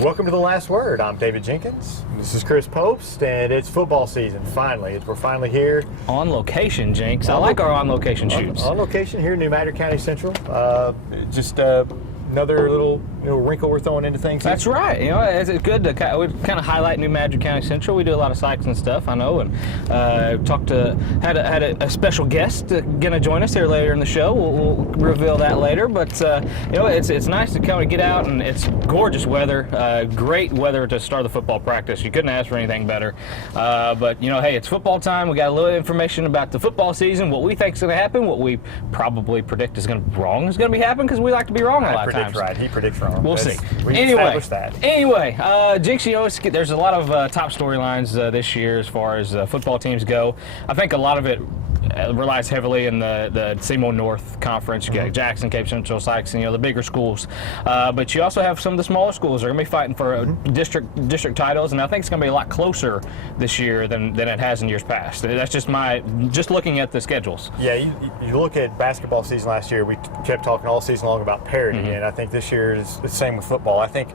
Welcome to The Last Word. I'm David Jenkins. This is Chris Post, and it's football season, finally. We're finally here. On location, Jinx. I like our on-location shoots. On location here in New Madrid County Central. Another little wrinkle we're throwing into things. That's right. You know, it's good to kind of highlight New Madrid County Central. We do a lot of sites and stuff, I know, and had a special guest going to join us here later in the show. We'll reveal that later, but it's nice to kind of get out, and it's gorgeous weather, great weather to start the football practice. You couldn't ask for anything better. But hey, it's football time. We got a little information about the football season, what we think is going to happen, what we probably predict is going to be wrong is going to be happening, because we like to be wrong a lot of times. Right, he predicts wrong. We'll see. We established that. Anyway, Jinx, there's a lot of top storylines this year as far as football teams go. I think a lot of it relies heavily in the Seymour North Conference. You got Jackson, Cape Central, Sykes, and the bigger schools. But you also have some of the smaller schools that are going to be fighting for district titles, and I think it's going to be a lot closer this year than it has in years past. That's just looking at the schedules. Yeah, you look at basketball season last year. We kept talking all season long about parity, and I think this year is the same with football. I think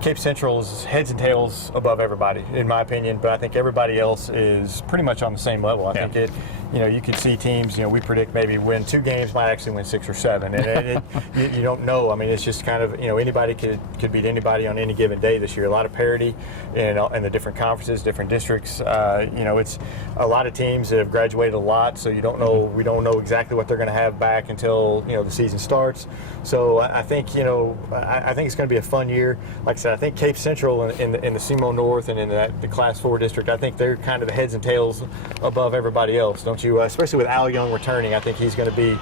Cape Central is heads and tails above everybody, in my opinion, but I think everybody else is pretty much on the same level. I think you could see teams, we predict maybe win 2 games, might actually win 6 or 7, and you don't know. I mean, it's just kind of, anybody could beat anybody on any given day this year. A lot of parity in the different conferences, different districts. It's a lot of teams that have graduated a lot, so we don't know exactly what they're going to have back until, the season starts. So I think, I think it's going to be a fun year. Like I said, I think Cape Central in the Seymour North and in the Class 4 district, I think they're kind of the heads and tails above everybody else, don't you? Especially with Al Young returning, I think he's going to be,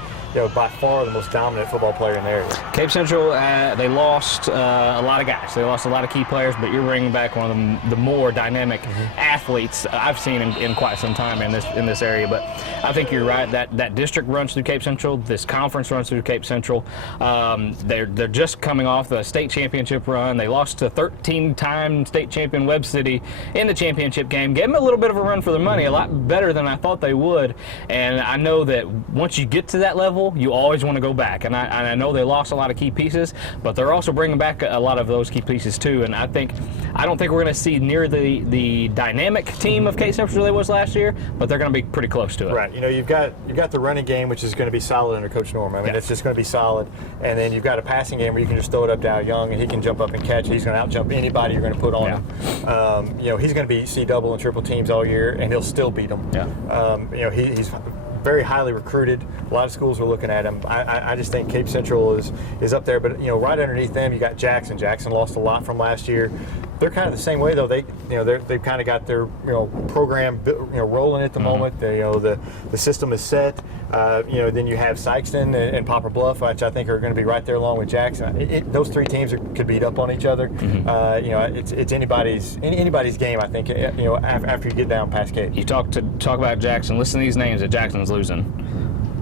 by far the most dominant football player in the area. Cape Central, they lost a lot of guys. They lost a lot of key players, but you're bringing back one of the more dynamic athletes I've seen in quite some time in this area. But I think you're right. That district runs through Cape Central. This conference runs through Cape Central. They're just coming off the state championship run. They lost to 13-time state champion Webb City in the championship game. Gave them a little bit of a run for their money, a lot better than I thought they would. And I know that once you get to that level, you always want to go back. And I know they lost a lot of key pieces, but they're also bringing back a lot of those key pieces too. And I don't think we're going to see near the dynamic team of Cape Central they was last year, but they're going to be pretty close to it. Right. You've got the running game, which is going to be solid under Coach Norm. I mean, it's just going to be solid. And then you've got a passing game where you can just throw it up to Al Young, and he can jump up and catch. He's going to out-jump anybody you're going to put on him. He's going to be double and triple teams all year, and he'll still beat them. Yeah. He's very highly recruited. A lot of schools are looking at him. I just think Cape Central is up there, but right underneath them you got Jackson. Jackson lost a lot from last year. They're kind of the same way though. They've kind of got their program rolling at the moment. The system is set. Then you have Sykeston and Poplar Bluff, which I think are going to be right there along with Jackson. Those 3 teams could beat up on each other. It's anybody's game, I think. After you get down past Cape. You talk about Jackson. Listen to these names that Jackson's losing: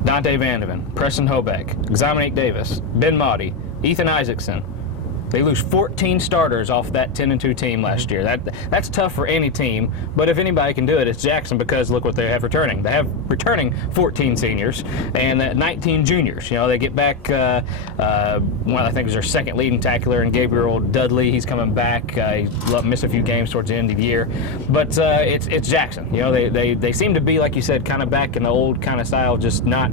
Dante Vandeven, Preston Hobeck, Dominique Davis, Ben Motti, Ethan Isaacson. They lose 14 starters off that 10-2 team last year. That's tough for any team, but if anybody can do it, it's Jackson, because look what they have returning. They have returning 14 seniors and 19 juniors. They get back one I think is their second leading tackler, and Gabriel Dudley. He's coming back. He missed a few games towards the end of the year, but it's Jackson. They seem to be, like you said, kind of back in the old kind of style, just not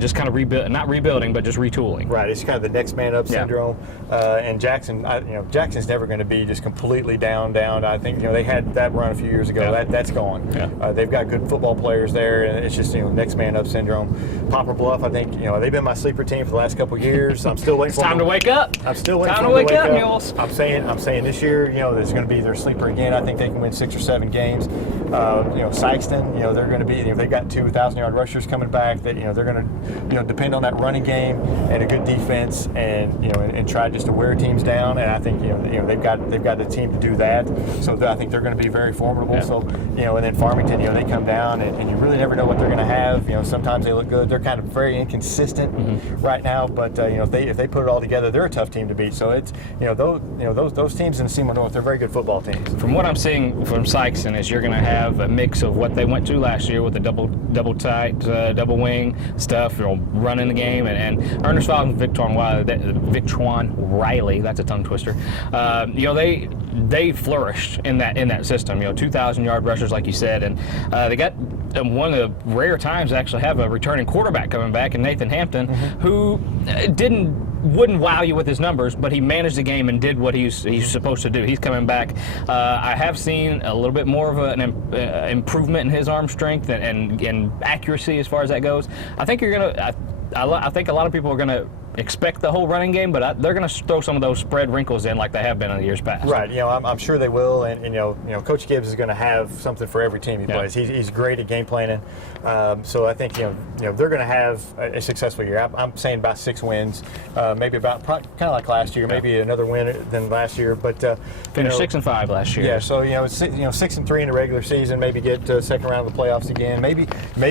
just kind of not rebuilding, but just retooling. Right. It's kind of the next man up syndrome, and Jackson, Jackson's never going to be just completely down. I think they had that run a few years ago. That's gone. They've got good football players there, and it's just next man up syndrome. Poplar Bluff, I think they've been my sleeper team for the last couple of years. I'm still waiting for them. Time to wake up. I'm still waiting for them to wake up, Mules. I'm saying this year, there's going to be their sleeper again. I think they can win 6 or 7 games. Sykeston, they're going to be. They've got 2 1,000-yard rushers coming back. That they're going to depend on that running game and a good defense, and try just to wear teams down, and I think they've got the team to do that. So I think they're going to be very formidable. So and then Farmington, they come down, and you really never know what they're going to have. Sometimes they look good. They're kind of very inconsistent right now, but if they put it all together, they're a tough team to beat. So it's those teams in the Seymour North, they're very good football teams. From what I'm seeing from Sykeston is you're going to have a mix of what they went to last year with the double tight, double wing stuff, running the game, and Ernest Fox and Victorn Riley, That's a tongue twister. They flourished in that system. 2,000-yard rushers, like you said, and they got one of the rare times to actually have a returning quarterback coming back, and Nathan Hampton, who wouldn't wow you with his numbers, but he managed the game and did what he's supposed to do. He's coming back. I have seen a little bit more of an improvement in his arm strength and accuracy as far as that goes. I think I think a lot of people are gonna expect the whole running game, but they're going to throw some of those spread wrinkles in like they have been in the years past. Right. I'm sure they will, and Coach Gibbs is going to have something for every team he plays. He's great at game planning, so I think they're going to have a successful year. I'm saying about 6 wins, maybe about kind of like last year, maybe another win than last year, but finished 6-5 last year. Yeah. So 6-3 in the regular season, maybe get to second round of the playoffs again, maybe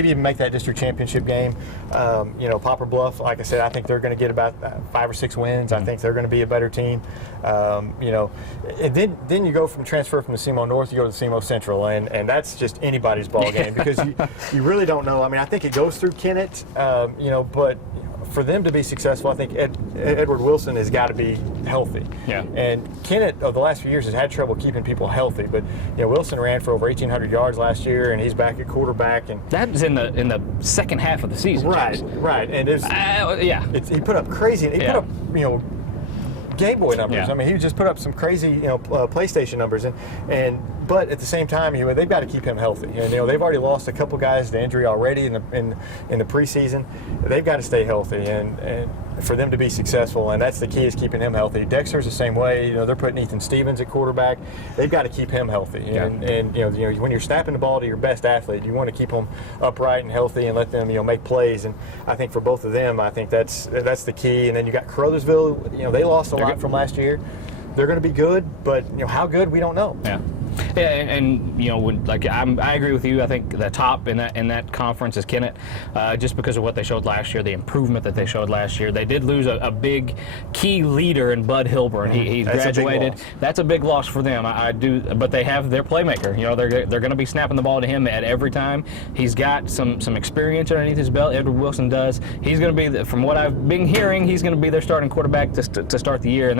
even make that district championship game. Poplar Bluff, like I said, I think they're going to get about 5 or 6 wins. I think they're going to be a better team. And then you go from transfer from the SEMO North, you go to the SEMO Central, and that's just anybody's ball game because you really don't know. I mean, I think it goes through Kennett, but for them to be successful, I think Edward Wilson has got to be healthy. Yeah. And Kennett, over the last few years, has had trouble keeping people healthy. But Wilson ran for over 1,800 yards last year, and he's back at quarterback. And that was in the second half of the season. Right, James. right. And he put up crazy. He put up Game Boy numbers. Yeah. I mean, he just put up some crazy PlayStation numbers, but at the same time, they've got to keep him healthy. And they've already lost a couple guys to injury already in the preseason. They've got to stay healthy and for them to be successful, and that's the key, is keeping him healthy. Dexter's the same way. They're putting Ethan Stevens at quarterback. They've got to keep him healthy. Yeah. And when you're snapping the ball to your best athlete, you want to keep them upright and healthy and let them make plays. And I think for both of them, I think that's the key. And then you got Caruthersville. They lost a lot from last year. They're going to be good, but how good, we don't know. Yeah. Yeah, and I agree with you. I think the top in that conference is Kennett, just because of what they showed last year, the improvement that they showed last year. They did lose a big key leader in Bud Hilburn. He's graduated. That's a big loss for them. But they have their playmaker. They're going to be snapping the ball to him at every time. He's got some experience underneath his belt. Edward Wilson does. He's going to be, from what I've been hearing, he's going to be their starting quarterback to start the year, and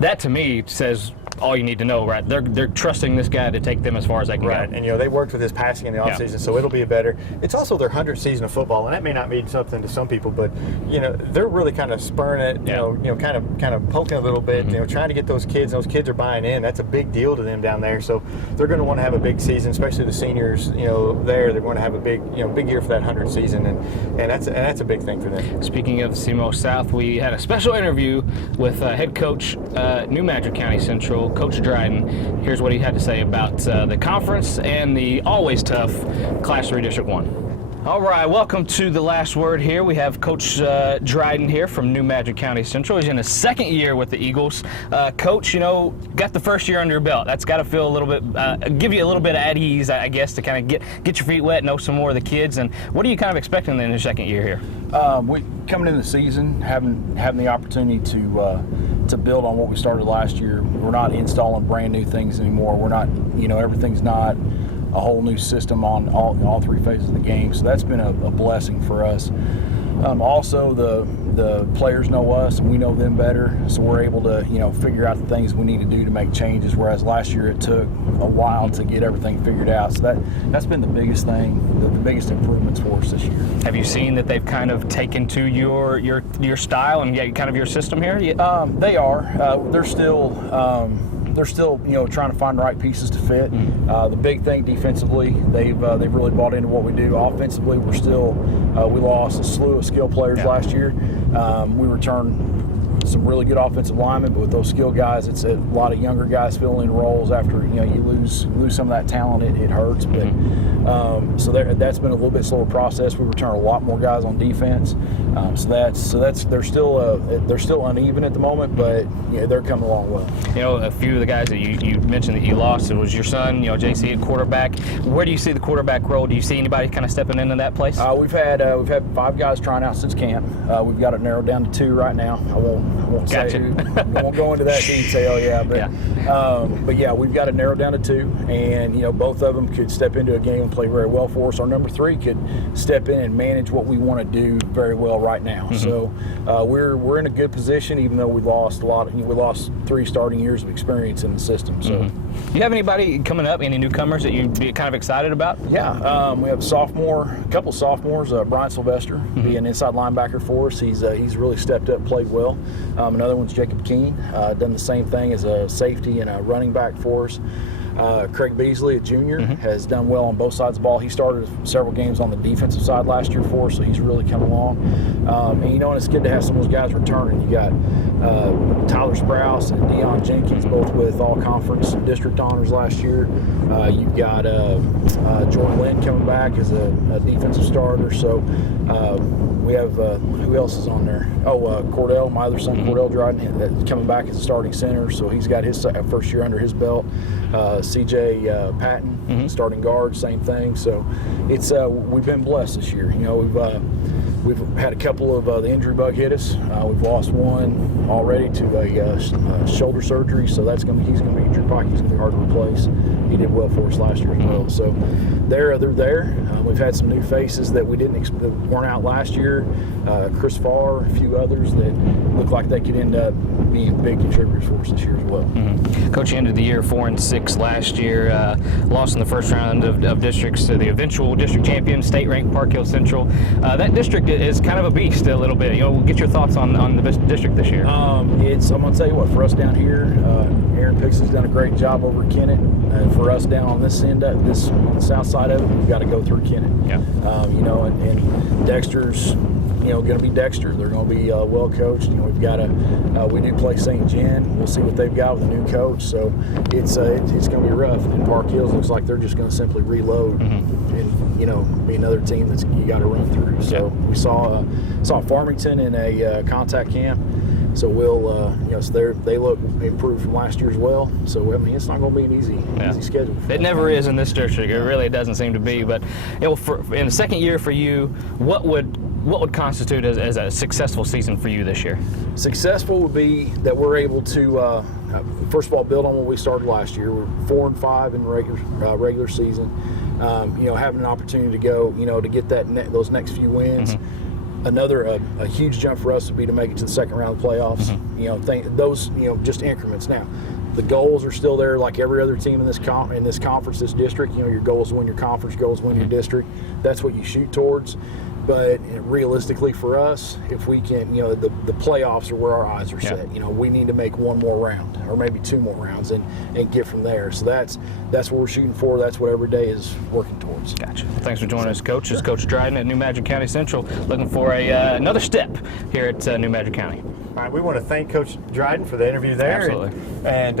that to me says all you need to know, right? They're trusting this guy to take them as far as they can go. And they worked with his passing in the offseason, so it'll be better. It's also their 100th season of football, and that may not mean something to some people, but they're really kind of spurring it, kind of poking a little bit, trying to get those kids. Those kids are buying in. That's a big deal to them down there. So they're going to want to have a big season, especially the seniors. They're going to have a big year for that 100th season, and that's a big thing for them. Speaking of SEMO South, we had a special interview with head coach New Madrid County Central, Coach Dryden. Here's what he had to say about the conference and the always tough Class 3 District 1. All right, welcome to the last word here. We have Coach Dryden here from New Madrid County Central. He's in his second year with the Eagles. Coach, got the first year under your belt. That's got to feel a little bit, give you a little bit at ease, I guess, to kind of get your feet wet, know some more of the kids. And what are you kind of expecting in your second year here? We coming into the season, having the opportunity to build on what we started last year. We're not installing brand new things anymore. We're not, everything's not a whole new system on all 3 phases of the game. So that's been a blessing for us. Also, the players know us and we know them better, so we're able to figure out the things we need to do to make changes. Whereas last year it took a while to get everything figured out. So that's been the biggest thing, the biggest improvements for us this year. Have you seen that they've kind of taken to your style and kind of your system here? They are. They're still trying to find the right pieces to fit. The big thing defensively, they've really bought into what we do. Offensively, we're still we lost a slew of skill players last year. We returned some really good offensive linemen, but with those skill guys, it's a lot of younger guys filling in roles. After you lose some of that talent, it hurts. But so that's been a little bit slower process. We return a lot more guys on defense. They're still uneven at the moment, but they're coming along well. A few of the guys that you mentioned that you lost, it was your son, JC at quarterback. Where do you see the quarterback role? Do you see anybody kind of stepping into that place? We've had 5 guys trying out since camp. We've got it narrowed down to 2 right now. won't Gotcha. say who. We won't go into that detail. Yeah, but yeah, we've got to narrow down to 2, and both of them could step into a game and play very well for us. Our number 3 could step in and manage what we want to do very well right now. So we're in a good position, even though we lost a lot. We lost 3 starting years of experience in the system. So. You have anybody coming up, any newcomers that you'd be kind of excited about? Yeah, we have a couple sophomores. Brian Sylvester, be an inside linebacker for us. He's really stepped up, played well. Another one's Jacob Keene, done the same thing as a safety and a running back for us. Craig Beasley, a junior, has done well on both sides of the ball. He started several games on the defensive side last year for us, so he's really come along. And it's good to have some of those guys returning. You got Tyler Sprouse and Deion Jenkins, both with all-conference district honors last year. You've got Jordan Lynn coming back as a defensive starter. So we have, who else is on there? Cordell, my other son, Cordell Dryden, coming back as a starting center. So he's got his first year under his belt. CJ Patton, starting guard, same thing. So it's we've been blessed this year. We've had a couple of the injury bug hit us. We've lost one already to a shoulder surgery, so he's going to be Drew Pike. He's going to be hard to replace. He did well for us last year as well. So they're there. We've had some new faces that that weren't out last year. Chris Farr, a few others that look like they could end up being big contributors for us this year as well. Coach, you ended the year 4-6 last year. Lost in the first round of districts to the eventual district champion, state-ranked Park Hill Central. That district is kind of a beast a little bit. Get your thoughts on the district this year. I'm going to tell you what, for us down here, Aaron Pixley's done a great job over at Kennett. For us down on this end, on the south side of it, we've got to go through Kennett. Yeah. And Dexter's, going to be Dexter. They're going to be well coached. We've got we do play St. Jen. We'll see what they've got with a new coach. So it's going to be rough. And Park Hills looks like they're just going to simply reload and be another team that's you got to run through. So we saw Farmington in a contact camp. So they look improved from last year as well. So it's not going to be an easy schedule. It never is in this district. It really doesn't seem to be. But in the second year for you, what would constitute as a successful season for you this year? Successful would be that we're able to first of all build on what we started last year. We're 4-5 in the regular season. Having an opportunity to go, to get those next few wins. Another a huge jump for us would be to make it to the second round of the playoffs. Those just increments. Now, the goals are still there, like every other team in this conference, this district. Your goal is to win your conference, goals to win your district. That's what you shoot towards. But realistically for us, if we can, the playoffs are where our eyes are set. We need to make one more round or maybe 2 more rounds and get from there. So that's what we're shooting for. That's what every day is working towards. Gotcha. Thanks for joining us, Coach. This is Coach Dryden at New Madrid County Central, looking for another step here at New Madrid County. All right, we want to thank Coach Dryden for the interview there. Absolutely. And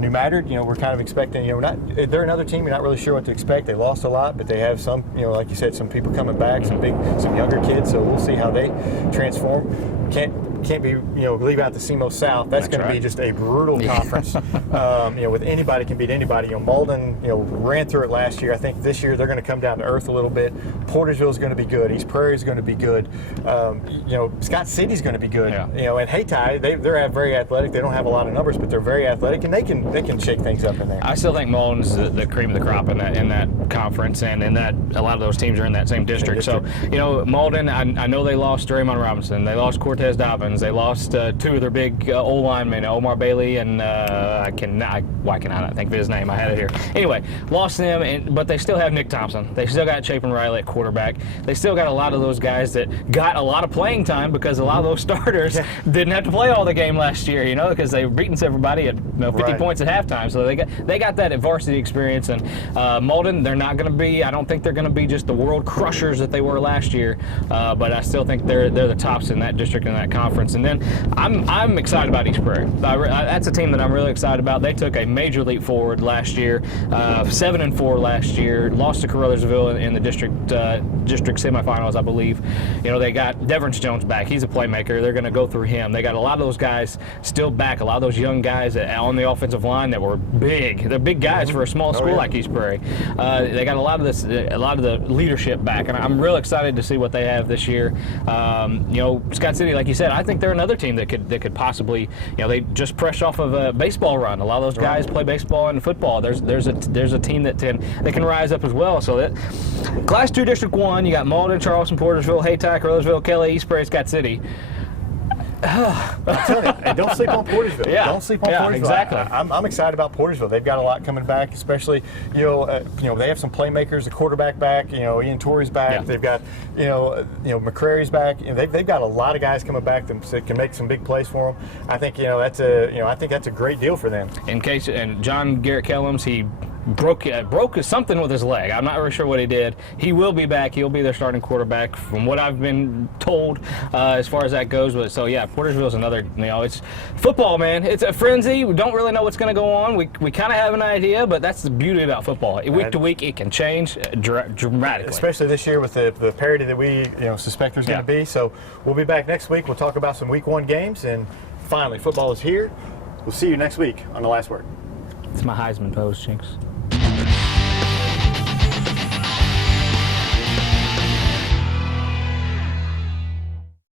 New Madrid, we're kind of expecting, they're another team. You're not really sure what to expect. They lost a lot, but they have some, like you said, some people coming back, some younger kids. So we'll see how they transform. Can't be, leave out the SEMO South. That's going to be just a brutal conference. With anybody can beat anybody. Malden, ran through it last year. I think this year they're going to come down to earth a little bit. Portersville is going to be good. East Prairie is going to be good. Scott City's going to be good. Yeah. And Hayti, they're very athletic. They don't have a lot of numbers, but they're very athletic, and they can shake things up in there. I still think Malden's the cream of the crop in that conference, and in that a lot of those teams are in that same district. So Malden, I know they lost Draymond Robinson. They lost Cortez Dobbins. They lost 2 of their big old linemen, Omar Bailey and why can I not think of his name? I had it here. Anyway, lost them, but they still have Nick Thompson. They still got Chapin Riley at quarterback. They still got a lot of those guys that got a lot of playing time because a lot of those starters didn't have to play all the game last year, because they were beating everybody at 50 points at halftime. So they got that at varsity experience. And Malden, they're not going to be. I don't think they're going to be just the world crushers that they were last year. But I still think they're the tops in that district and that conference. And then I'm excited about East Prairie. That's a team that I'm really excited about. They took a major leap forward last year, 7-4 last year. Lost to Caruthersville in the district semifinals, I believe. They got Deverance Jones back. He's a playmaker. They're going to go through him. They got a lot of those guys still back. A lot of those young guys on the offensive line that were big. They're big guys for a small school like East Prairie. They got a lot of the leadership back, and I'm real excited to see what they have this year. Scott City me, like you said, I think they're another team that could possibly, you know, they just fresh off of a baseball run. A lot of those guys play baseball and football. There's a team that can rise up as well. So that Class 2 District 1, you got Malden, Charleston, Portersville, Haytack, Rosersville, Kelly, East Prairie, Scott City. I'm telling you, and don't sleep on Portersville. Yeah. Don't sleep on Portersville. Exactly. I'm excited about Portersville. They've got a lot coming back, especially they have some playmakers. The quarterback back. Ian Torrey's back. Yeah. They've got McCrary's back. They've got a lot of guys coming back that can make some big plays for them. I think that's a great deal for them. And John Garrett Kellums, he broke something with his leg. I'm not really sure what he did. He will be back. He'll be their starting quarterback, from what I've been told, as far as that goes. But so yeah, Portersville's another. It's football, man. It's a frenzy. We don't really know what's going to go on. We kind of have an idea, but that's the beauty about football. Week to week, it can change dramatically. Especially this year with the parity that we suspect there's going to be. So we'll be back next week. We'll talk about some Week 1 games, and finally, football is here. We'll see you next week on The Last Word. It's my Heisman pose, Chinks.